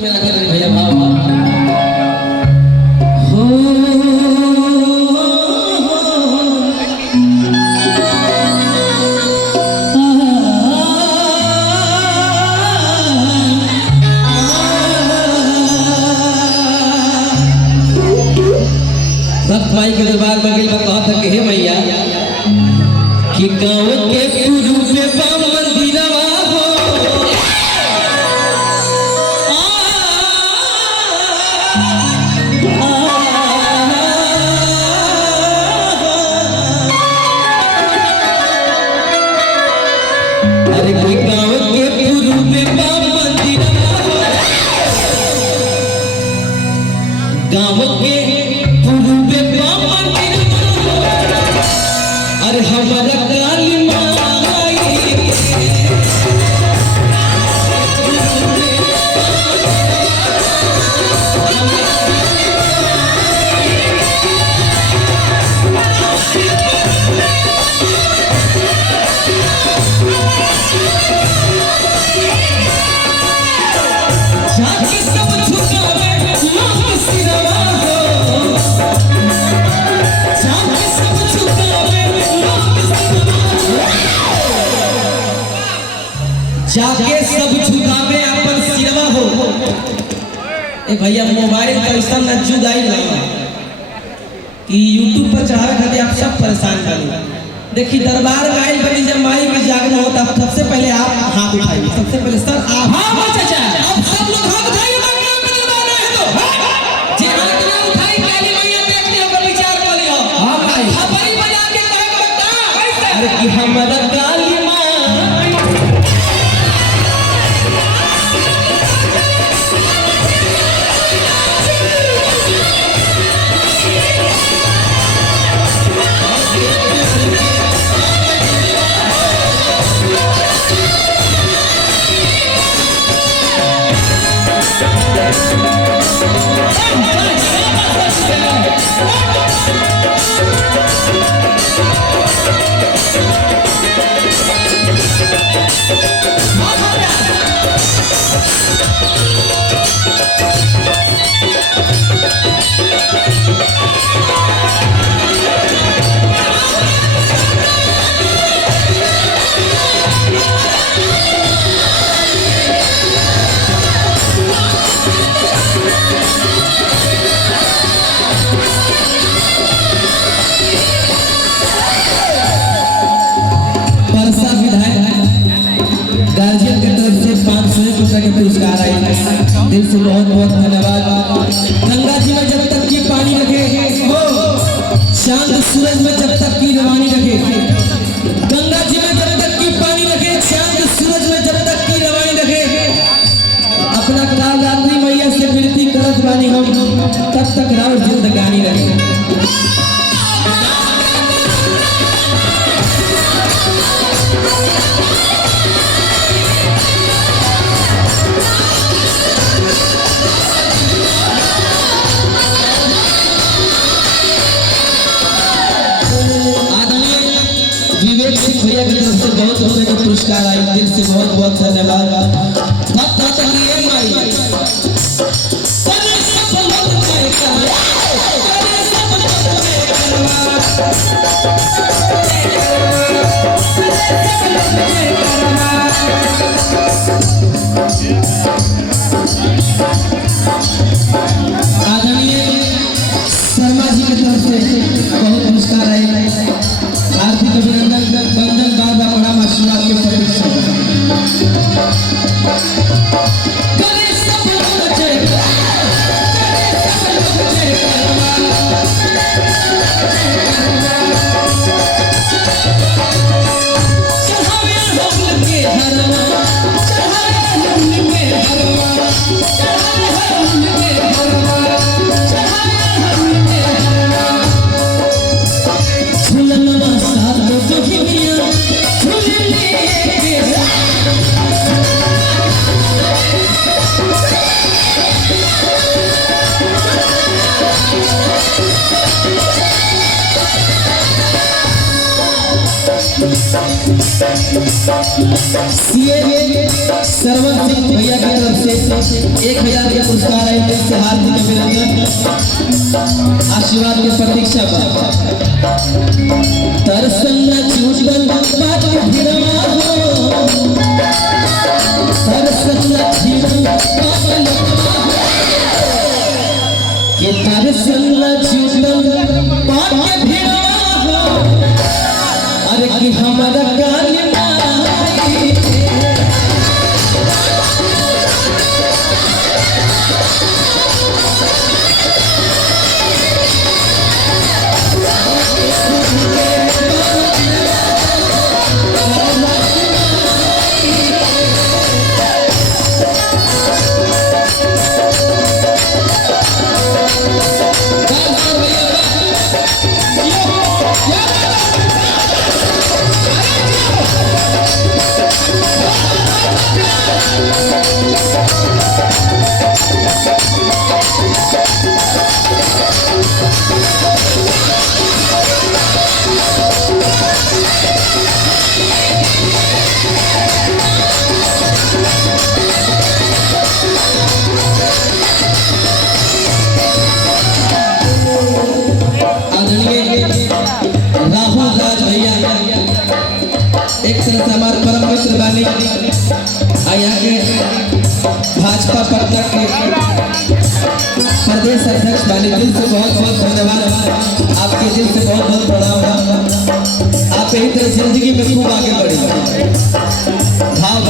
भैया भाव हो भक्त भाई के दरबार में गई कहा था कि हे भैया कि गाँव के पूर्व में बाम मंदिरवा हो अरे कोई गाँव के पूर्व में बाम मंदिरवा हो गाँव के पूर्व में बाम मंदिरवा अरे हमारा काली माँ जाके सब झुकावे अपन सिरवा हो। ए भैया मोबाइल का ऐसा न जुग आई कि यूट्यूब पर चढ़ावे खातिर आप सब परेशान बनी। देखिए दरबार में आइल बनी जब माई के जागरण होता है सबसे पहले आप हाथ उठाइए। सबसे पहले सर आप हां चाचा अब सब लोग हाथ उठाइए। दरबार में है तो जे हाथ ना उठाई काली मैया देख लियो पर विचार कर लियो। हां भाई खबरी बजा के कहे के बता अरे कि हमारा काली मां पुरस्कार आई दिल से बहुत बहुत धन्यवाद। गंगा जी में जब तक ये पानी रखे हो चांद सूरज में जब तक की रवानी रखे गंगा जी में जब तक की पानी रखे चांद सूरज में जब तक की रवानी रखे अपना काल रात्रि मैया से विनती करत बानी हम तब तक राव जिंदगानी रखे। भैया की तरफ से बहुत बहुत का पुरस्कार आई दिल से बहुत बहुत धन्यवाद। आदरणीय शर्मा जी की तरफ से बहुत पुरस्कार आई हार्दिक अभिनंदन बंदन बाबा बड़ा आशीर्वाद के हरवा सीए सरवन सिंह भैया की तरफ से 1000 के पुरस्कार है। दिल से हार्दिक अभिनंदन, आशीर्वाद की प्रतीक्षा बा। दर्शन छूटल बात फिरवा हो, दर्शन छूटल ये दर्शन छूटल बात फिरवा हो, अरे कि हमारा कान एक तरह से हमारे परम मित्र बानी यहाँ के भाजपा पट्टा के प्रदेश अध्यक्ष बानी। दिल से बहुत बहुत धन्यवाद, आपके दिल से बहुत बहुत प्रणाम। आप यही तरह जिंदगी में खूब आगे बढ़े। भाव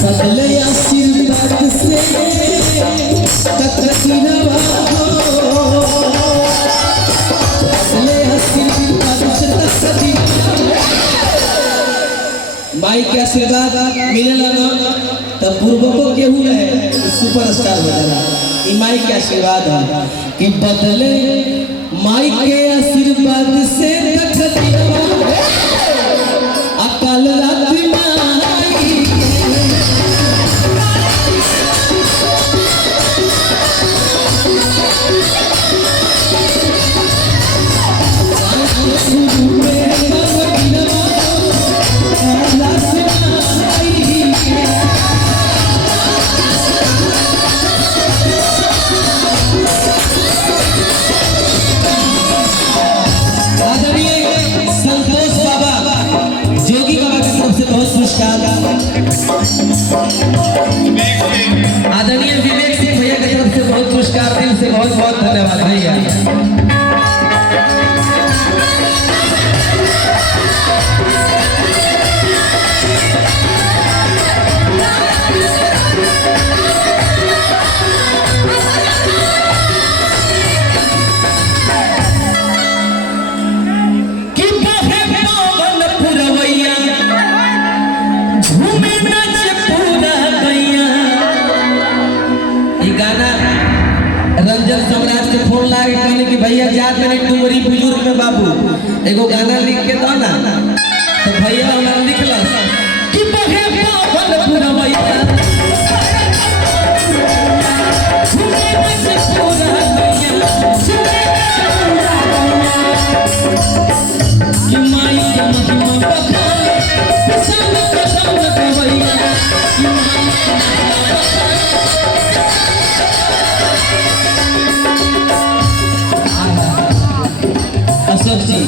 बदले आशीर्वाद से माई के आशीर्वाद मिले लगा तब पूर्वकों के हुए सुपरस्टार हो जाला। माई के आशीर्वाद है कि बदले माई के आशीर्वाद से अकाल रात्रि आदरणीय विवेक सिंह भैया की तरफ से बहुत पुरस्कार, दिल से बहुत बहुत धन्यवाद भैया। रंजन सम्राट से फोन लागे कहने कि भैया जात में डुमरी बुजुर्ग में बाबू एगो गाना लिख के दो ना, तो भैया हमारा लिखला कि बहे पावन पुरवैया कि माई के महिमा बखाने पसंद पसंद भैया अशोक जी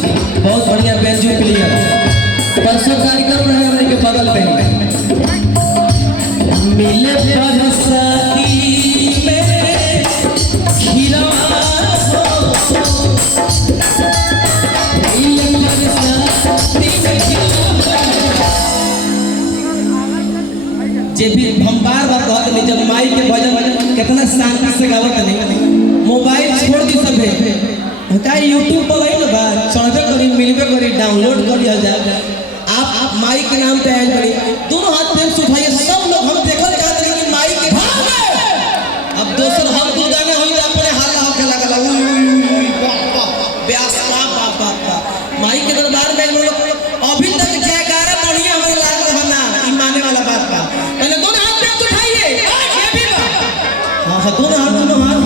बहुत बढ़िया बेंजू प्लेयर। परसों कार्यक्रम रहे हमारे के बगल में मिले बरसाती में खीरा जे भी हम बार बार कहते नहीं जब माई के भजन कितना शांति से गावत नहीं। मोबाइल छोड़ दी सब है का यूट्यूब पर आई ना बा चढ़बे करी मिलबे करी डाउनलोड करी हाँ, दोनों हाथ दोनों हाथ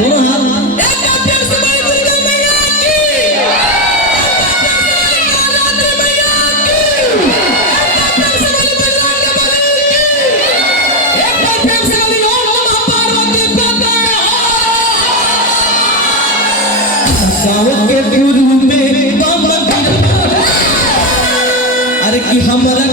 दोनों हाथ एक बार फिर से बोल दुर्गा मैया की, एक बार फिर से बोल ओम नमः पार्वती पते। गाँव के गुरु में अरे कि हमरा